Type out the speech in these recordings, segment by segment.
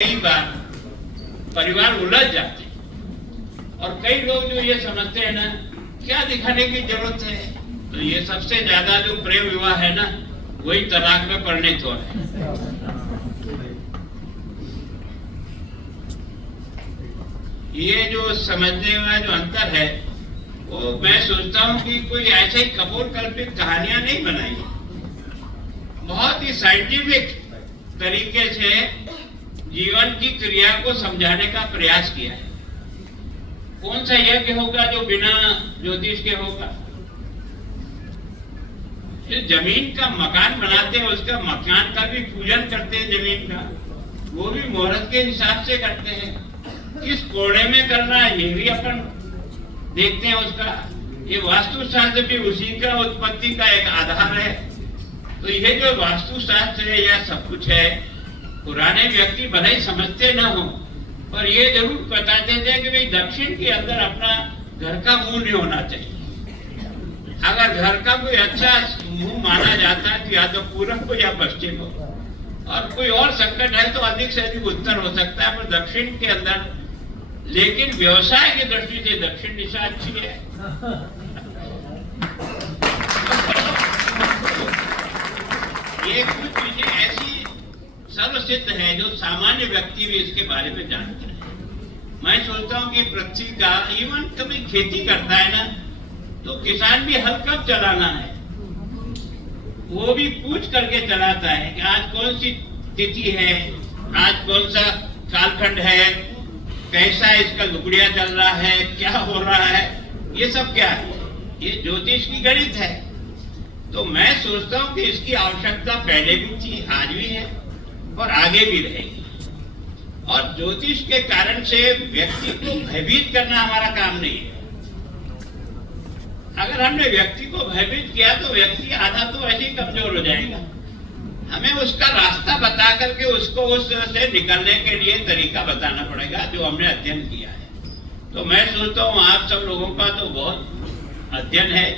कई बार परिवार उलझ जाते हैं और कई लोग जो ये समझते हैं ना क्या दिखाने की जरूरत है, तो ये सबसे ज्यादा जो प्रेम विवाह है ना वही तलाक में परिणत हो रहे हैं। ये जो समझने वाला जो अंतर है वो मैं सोचता हूँ कि कोई ऐसे ही कपोल कल्पित कहानियां नहीं बनाई, बहुत ही साइंटिफिक तरीके से जीवन की क्रिया को समझाने का प्रयास किया है। कौन सा यज्ञ होगा जो बिना ज्योतिष के होगा? जो जमीन का मकान बनाते हैं उसका मकान का भी पूजन करते हैं, जमीन का वो भी मुहूर्त के हिसाब से करते हैं। किस कोने में करना है ये भी अपन देखते हैं उसका। ये वास्तुशास्त्र भी उसी का उत्पत्ति का एक आधार है। तो ये जो वास्तुशास्त्र है या सब कुछ है, पुराने व्यक्ति भले ही समझते ना हो पर ये जरूर बताते थे कि भाई दक्षिण के अंदर अपना घर का मुंह नहीं होना चाहिए। अगर घर का कोई अच्छा मुंह माना जाता है तो या तो पूरब को या पश्चिम को, और कोई और संकट है तो अधिक से अधिक उत्तर हो सकता है, पर दक्षिण के अंदर। लेकिन व्यवसाय की दृष्टि से दक्षिण दिशा अच्छी है। ये कुछ चीजें ऐसी सर्वसिद्ध है जो सामान्य व्यक्ति भी इसके बारे में जानते हैं। मैं सोचता हूँ कि पृथ्वी का इवन कभी खेती करता है ना तो किसान भी हल कब चलाना है वो भी पूछ करके चलाता है कि आज कौन सी तिथि है, आज कौन सा कालखंड है, कैसा इसका लुगड़िया चल रहा है, क्या हो रहा है, ये सब क्या है? ये ज्योतिष की गणित है। तो मैं सोचता हूँ कि इसकी आवश्यकता पहले भी थी, आज भी है और आगे भी रहेगी। और ज्योतिष के कारण से व्यक्ति को भयभीत करना हमारा काम नहीं है। अगर हमने व्यक्ति को भयभीत किया तो व्यक्ति आधा तो ऐसे ही कमजोर हो जाएगा। हमें उसका रास्ता बता करके उसको उस से निकलने के लिए तरीका बताना पड़ेगा जो हमने अध्ययन किया है। तो मैं सोचता हूँ आप सब लोगों का तो बहुत अध्ययन है,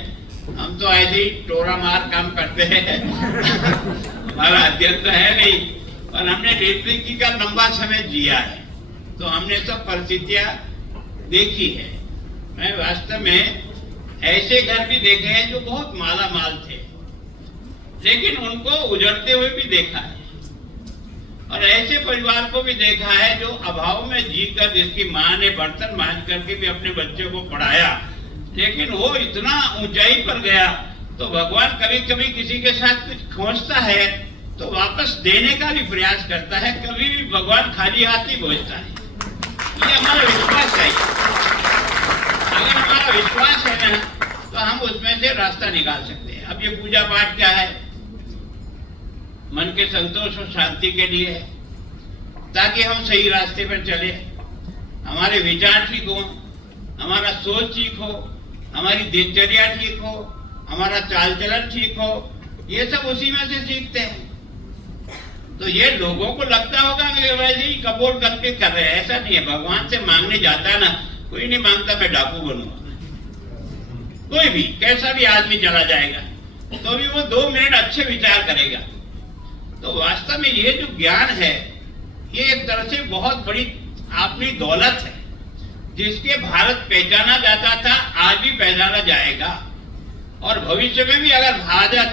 हम तो ऐसे ही टोरा मार काम करते हैं हमारा अध्ययन तो है नहीं, पर हमने नेतृत्व का लंबा समय जिया है तो हमने सब परिस्थितियां देखी है। मैं वास्तव में ऐसे घर भी देखे हैं जो बहुत माला माल थे लेकिन उनको उजड़ते हुए भी देखा है, और ऐसे परिवार को भी देखा है जो अभाव में जीकर, जिसकी माँ ने बर्तन मांज करके भी अपने बच्चों को पढ़ाया, लेकिन वो इतना ऊंचाई पर गया तो भगवान कभी कभी किसी के साथ कुछ खोजता है तो वापस देने का भी प्रयास करता है। कभी भी भगवान खाली हाथ नहीं भेजता है। ये हमारा विश्वास है। अगर हमारा विश्वास है ना तो हम उसमें से रास्ता निकाल सकते हैं। अब ये पूजा पाठ क्या है? मन के संतोष और शांति के लिए है, ताकि हम सही रास्ते पर चले, हमारे विचार ठीक हो, हमारा सोच ठीक हो, हमारी दिनचर्या ठीक हो, हमारा चाल चलन ठीक हो। ये सब उसी में से सीखते हैं। तो ये लोगों को लगता होगा कि वैसे ही कपोल कल्पित कर रहे हैं, ऐसा नहीं है। भगवान से मांगने जाता है ना, कोई नहीं मांगता मैं डाकू बनूंगा। कोई भी कैसा भी आदमी चला जाएगा तो भी वो 2 मिनट अच्छे विचार करेगा। तो वास्तव में ये जो ज्ञान है ये एक तरह से बहुत बड़ी अपनी दौलत है जिसके भारत पहचाना जाता था, आज भी पहचाना जाएगा, और भविष्य में भी अगर भारत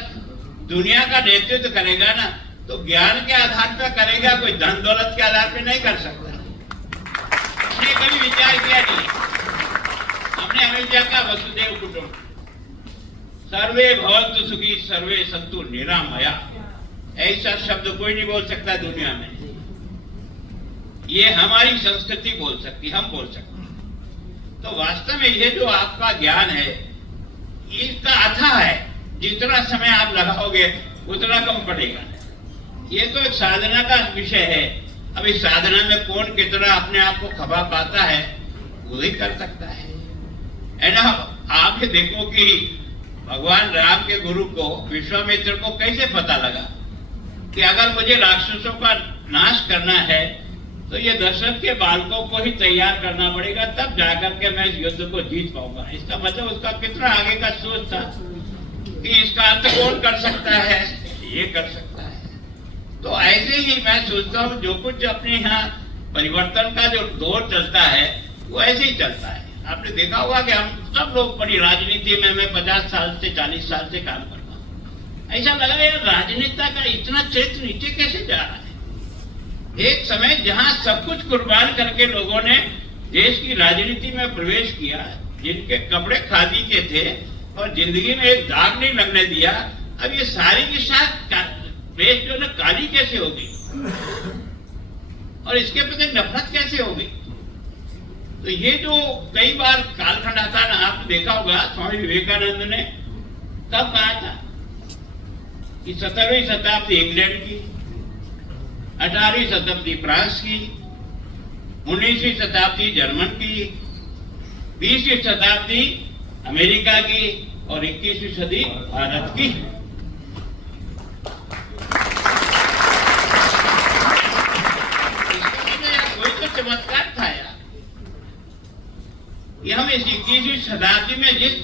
दुनिया का नेतृत्व करेगा ना तो ज्ञान के आधार पर करेगा, कोई धन दौलत के आधार पर नहीं कर सकता। हमने कभी विचार किया नहीं, हमने हमेशा कहा वसुदेव कुटुंब, सर्वे भवन्तु सुखी सर्वे सन्तु निरामया। ऐसा शब्द कोई नहीं बोल सकता दुनिया में। ये हमारी संस्कृति बोल सकती, हम बोल सकते। तो वास्तव में ये जो आपका ज्ञान है इसका अथाह है, जितना समय आप लगाओगे उतना कम पड़ेगा। ये तो एक साधना का विषय है। अब इस साधना में कौन कितना अपने आप को खपा पाता है वही कर सकता है ना। आप ये देखो कि भगवान राम के गुरु को, विश्वामित्र को कैसे पता लगा कि अगर मुझे राक्षसों का नाश करना है तो ये दशरथ के बालकों को ही तैयार करना पड़ेगा, तब जाकर के मैं इस युद्ध को जीत पाऊंगा। इसका मतलब उसका कितना आगे का सोच था कि इसका अर्थ कौन कर सकता है, ये कर सकता है। तो ऐसे ही मैं सोचता हूँ जो कुछ अपने यहाँ परिवर्तन का जो दौर चलता है वो ऐसे ही चलता है। आपने देखा होगा कि हम सब लोग बड़ी राजनीति में, मैं 50 साल से 40 साल से काम करता हूँ, ऐसा लगा यार राजनेता का इतना क्षेत्र नीचे कैसे जा रहा है। एक समय जहां सब कुछ कुर्बान करके लोगों ने देश की राजनीति में प्रवेश किया, जिनके कपड़े खादी के थे और जिंदगी में एक दाग नहीं लगने दिया, अब ये सारी की साथ देश जो है काली कैसे हो गई और इसके प्रति नफरत कैसे हो गई। तो ये जो कई बार कालखंड आता ना, आपने देखा होगा स्वामी विवेकानंद ने कब कहा था कि 17वीं शताब्दी इंग्लैंड की, 18वीं शताब्दी फ्रांस की, 19वीं शताब्दी जर्मन की, 20वीं शताब्दी अमेरिका की और 21वीं सदी भारत की। कोई तो चमत्कार था यार। ये हम इस 21वीं शताब्दी में जिस